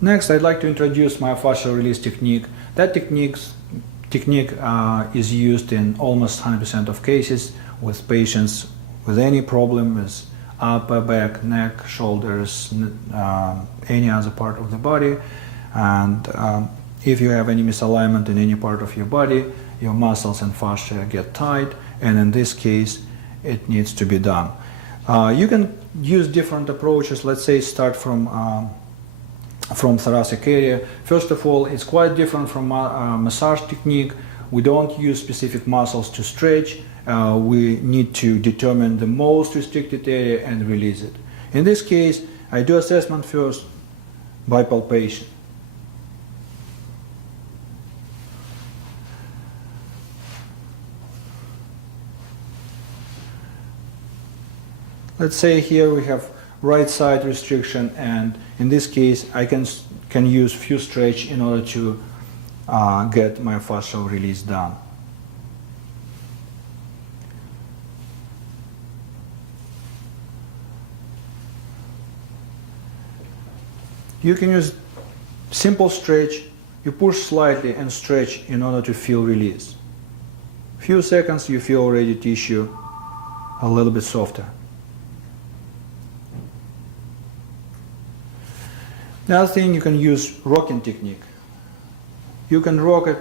Next, I'd like to introduce myofascial release technique. That technique is used in almost 100% of cases with patients with any problem with upper back, neck, shoulders, any other part of the body. And if you have any misalignment in any part of your body, your muscles and fascia get tight, and in this case, it needs to be done. You can use different approaches. Let's say start from thoracic area. First of all, it's quite different from massage technique. We don't use specific muscles to stretch. We need to determine the most restricted area and release it. In this case, I do assessment first by palpation. Let's say here we have right side restriction, and in this case I can use few stretch in order to get my fascial release done. You can use simple stretch. You push slightly and stretch in order to feel release. Few seconds you feel already tissue a little bit softer. The other thing, you can use rocking technique. You can rock it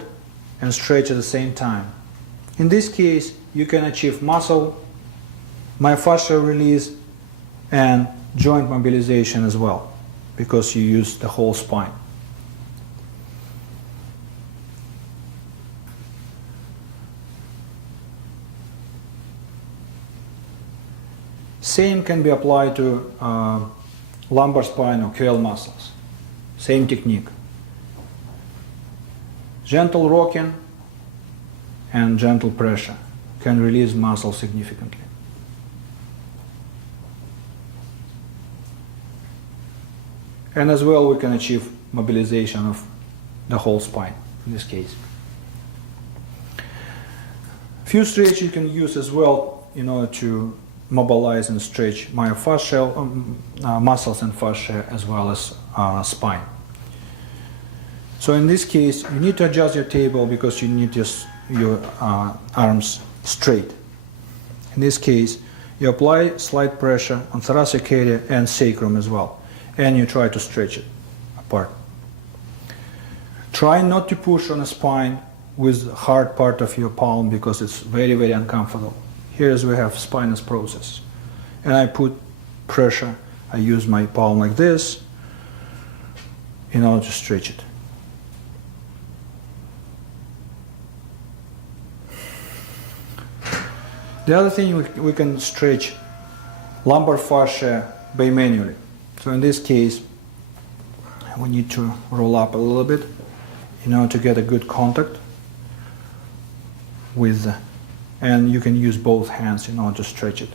and stretch at the same time. In this case, you can achieve muscle, myofascial release, and joint mobilization as well, because you use the whole spine. Same can be applied to lumbar spine or QL muscles. Same technique. Gentle rocking and gentle pressure can release muscle significantly. And as well, we can achieve mobilization of the whole spine in this case. Few stretch you can use as well in order to mobilize and stretch myofascial muscles and fascia as well as spine. So in this case, you need to adjust your table because you need your arms straight. In this case, you apply slight pressure on thoracic area and sacrum as well, and you try to stretch it apart. Try not to push on the spine with the hard part of your palm because it's very, very uncomfortable. Here we have spinous process, and I put pressure. I use my palm like this in order to stretch it. The other thing, we can stretch lumbar fascia bimanually. So in this case, we need to roll up a little bit in order to get a good contact with, and you can use both hands in order to stretch it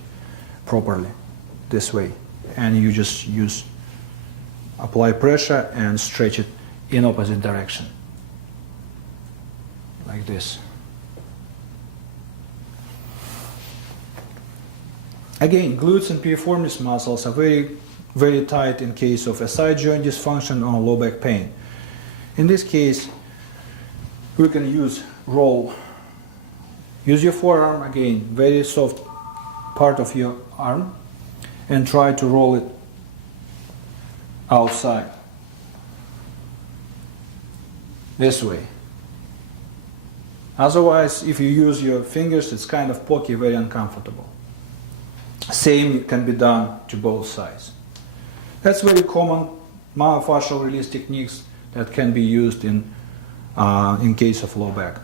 properly this way. And you just apply pressure and stretch it in opposite direction, like this. Again, glutes and piriformis muscles are very, very tight in case of a side joint dysfunction or low back pain. In this case, we can use roll. Use your forearm, again, very soft part of your arm, and try to roll it outside. This way. Otherwise, if you use your fingers, it's kind of pokey, very uncomfortable. Same can be done to both sides. That's very common myofascial release techniques that can be used in case of low back.